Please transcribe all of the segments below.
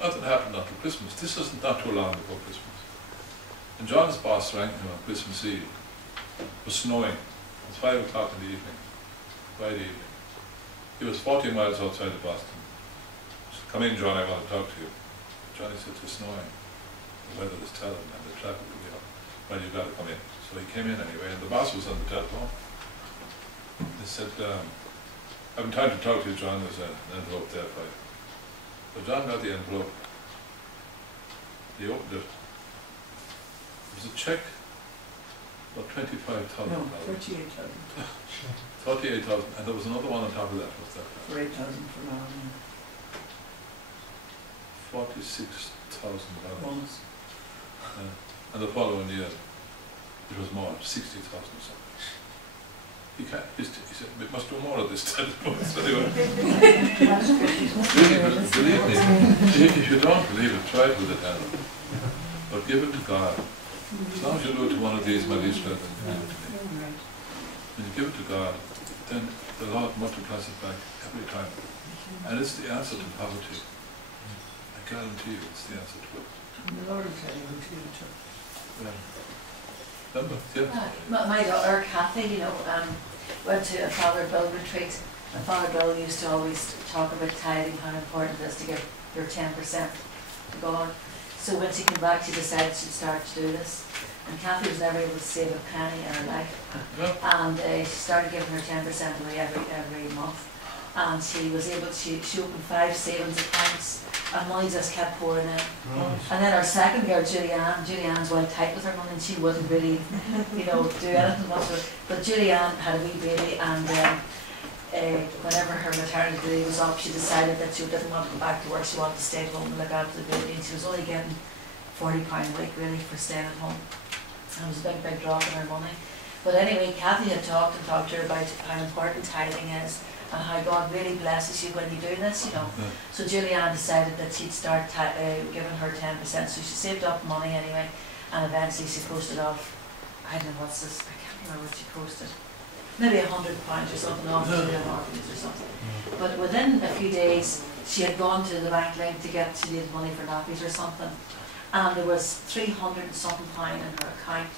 nothing happened after Christmas. This was not too long before Christmas. And John's boss rang him on Christmas Eve. It was snowing. It was 5 o'clock in the evening, Friday evening. He was 40 miles outside of Boston. He said, "Come in, John, I want to talk to you." Johnny said, "It's snowing. The weather is terrible and the traffic will be up. Well, you've got to come in." So he came in anyway, and the boss was on the telephone. He said, "I haven't time to talk to you, John. There's an envelope there for you." So John got the envelope. He opened it. It was a check for $25,000. No, 38,000. 38,000, and there was another one on top of that. What's that? For 8,000 for now. $46,000. Once. And the following year, it was more, 60,000 or something. He said, "We must do more of this time." Anyway, really, believe me, if you don't believe it, try it with the devil. But give it to God. As long as you do it to one of these, my dear brethren, give it to me. When you give it to God, then the Lord multiplies it back every time. And it's the answer to poverty. I guarantee you it's the answer to it. And the Lord will tell you who to give it to. Remember? Yeah. My daughter Kathy, went to a Father Bill retreat, and Father Bill used to always talk about tithing, how important it is to give your 10% to God. So when she came back, she decided she'd start to do this. And Kathy was never able to save a penny in her life, and she started giving her 10% away every month. And she was able to, she opened 5 savings accounts, and money just kept pouring in. And then our second girl, Julianne's well tight with her money, and she wouldn't really, do anything much with it. But Julianne had a wee baby, and whenever her maternity leave was up, she decided that she didn't want to go back to work. She wanted to stay at home and look after the baby, and she was only getting £40 a week really for staying at home. And it was a big drop in her money. But anyway, Kathy had talked to her about how important tithing is, and how God really blesses you when you do this, So Julianne decided that she'd start giving her 10%, so she saved up money anyway, and eventually she posted off, I don't know what's this, I can't remember what she posted, maybe £100 or something off to the mortgages or something. But within a few days, she had gone to the bank link to get, she needed money for nappies or something, and there was 300 and something pound in her account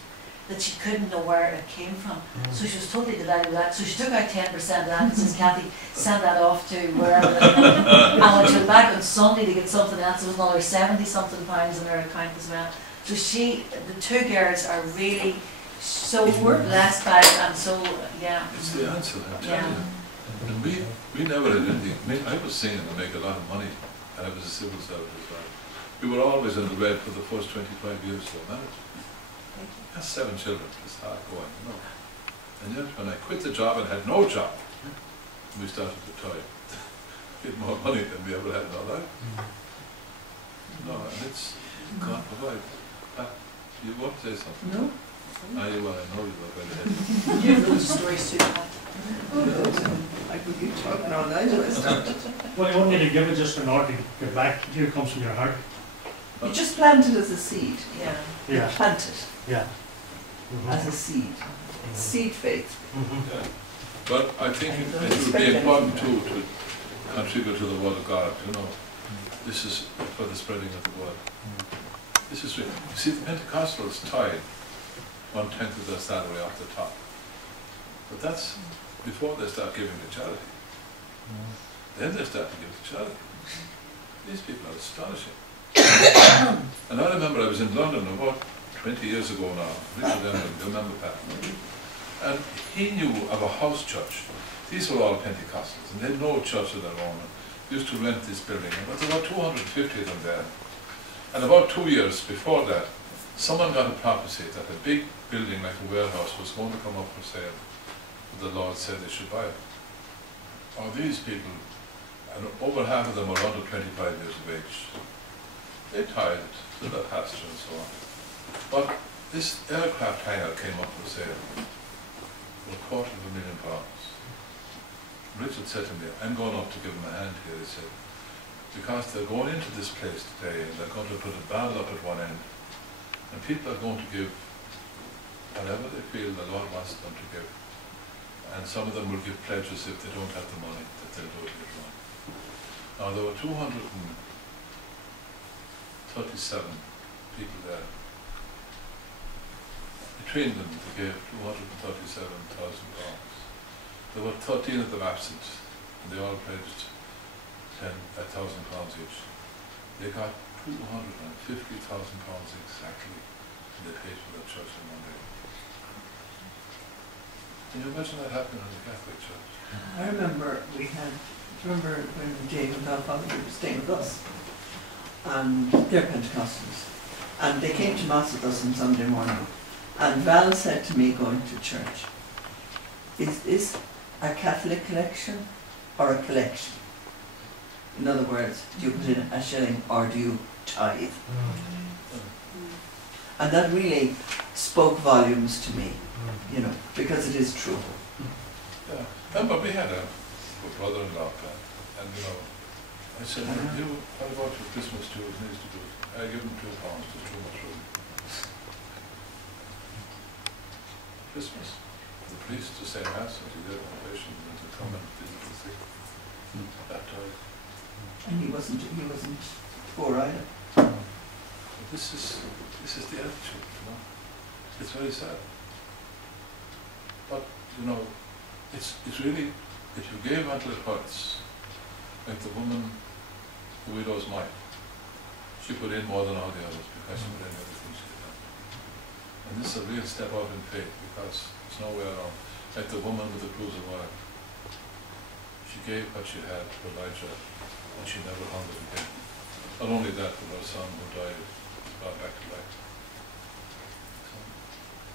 that she couldn't know where it came from. So she was totally delighted with that. So she took out 10% of that and says, "Kathy, send that off to wherever." And when she went back on Sunday to get something else, there was another 70 something pounds in her account as well. So the 2 girls are really so blessed by it, and so, It's the answer, I tell you. And we never had anything. I was singing to make a lot of money, and I was a civil servant as well. We were always in the red for the first 25 years of our marriage. I had 7 children, it's hard going, And yet when I quit the job and had no job, we started to toy. We had more money than we ever had in our life. And it's God provides. You want to say something? No. I know you were very heavy. You know the stories too. Like with you talking all night, I started. Well, you want me to give it just in order to get back to you, it comes from your heart. You just plant it as a seed. Yeah. Plant it. Yeah. As a seed. Seed faith. Yeah. But I think it would be important too to contribute to the Word of God, This is for the spreading of the Word. This is really, you see, the Pentecostals tithe 1/10 of their salary off the top. But that's before they start giving to charity. Then they start to give to charity. These people are astonishing. And I remember I was in London about 20 years ago now, Richard Denham, you remember that? And he knew of a house church. These were all Pentecostals, and they had no church of their own. They used to rent this building, but there were 250 of them there. And about 2 years before that, someone got a prophecy that a big building like a warehouse was going to come up for sale. The Lord said they should buy it. Oh, these people, and over half of them were under 25 years of age. They tithed to their pastor and so on. But this aircraft hangar came up for sale for £250,000. Richard said to me, "I'm going up to give them a hand here," he said, "because they're going into this place today and they're going to put a barrel up at one end, and people are going to give whatever they feel the Lord wants them to give. And some of them will give pledges if they don't have the money, that they'll do it later on." Now there were 250 37 people there. Between them, they gave £237,000. There were 13 of them absent, and they all pledged £1,000 each. They got £250,000 exactly, and they paid for the church in one day. Can you imagine that happening in the Catholic Church? I remember do you remember when Jane and Godfather were staying with us? And they're Pentecostals. And they came to Mass with us on Sunday morning. And Val said to me going to church, is this a Catholic collection or a collection? In other words, do you put in a shilling or do you tithe? And that really spoke volumes to me, you know, because it is true. Yeah. Remember, we had a brother-in-law plan, and you know, I said, what about your Christmas too? It needs to do it. I give him £2, there's too much room. Christmas, the priest to say Mass, and to get a patient, and to come and visit the sick, baptized. And he wasn't poor either. But this is the attitude, you know. It's very sad. But, you know, it's really, if you gave until it hurts, like the woman, the widow's mite, she put in more than all the others because she put in everything she had done. And this is a real step out in faith because there's no way around. Like the woman with the cruse of oil. She gave what she had to Elijah and she never hungered again. Not only that, but her son who died was brought back to life. So,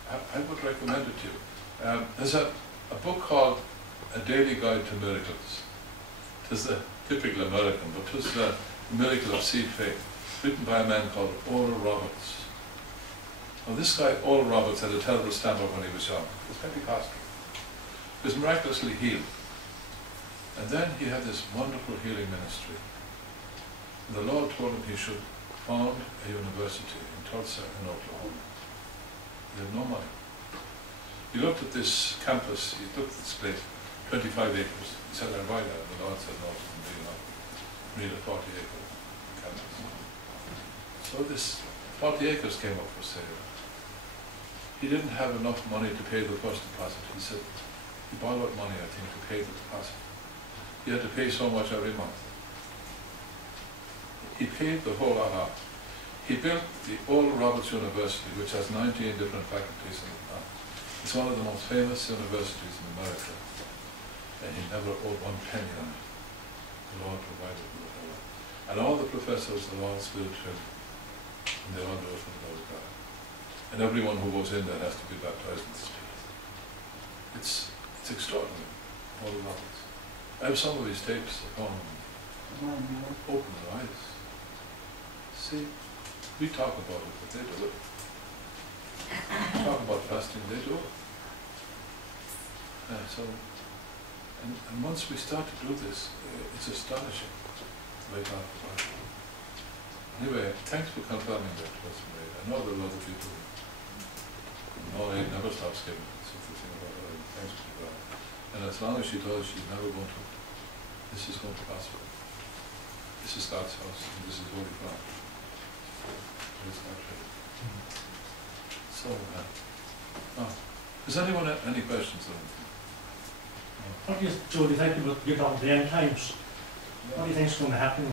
I would recommend it to you. There's a book called A Daily Guide to Miracles. It is a typical American, but it was the miracle of seed faith, written by a man called Oral Roberts. Now this guy, Oral Roberts, had a terrible stammer when he was young. He was Pentecostal. He was miraculously healed. And then he had this wonderful healing ministry. And the Lord told him he should found a university in Tulsa in Oklahoma. He had no money. He looked at this campus, he looked at this place, 25 acres. He said, I'll buy that. And the Lord said, no, it isn't big enough. We need a 40-acre campus. So this 40 acres came up for sale. He didn't have enough money to pay the first deposit. He said, he borrowed money, I think, to pay the deposit. He had to pay so much every month. He paid the whole lot off. He built the Oral Roberts University, which has 19 different faculties in it now. It's one of the most famous universities in America. And he never owed one penny on it. The Lord provided for the whole. And all the professors are all spirit-filled, and they all do it for the love of God. And everyone who goes in there has to be baptized in the Spirit. It's extraordinary, Oral Roberts. I have some of these tapes at home. Open their eyes. See, we talk about it, but they do it. We talk about fasting, they do it. And once we start to do this, it's astonishing the way God provides. Anyway, thanks for confirming that to us, Mary. I know there are other people who it never stops giving. It's the thing about her. Thanks to God. And as long as she does, she's never going to. This is going to prosper. This is God's house, and this is holy ground. Praise God. So, does anyone have any questions or anything? What do you think about the end times? What do you think is going to happen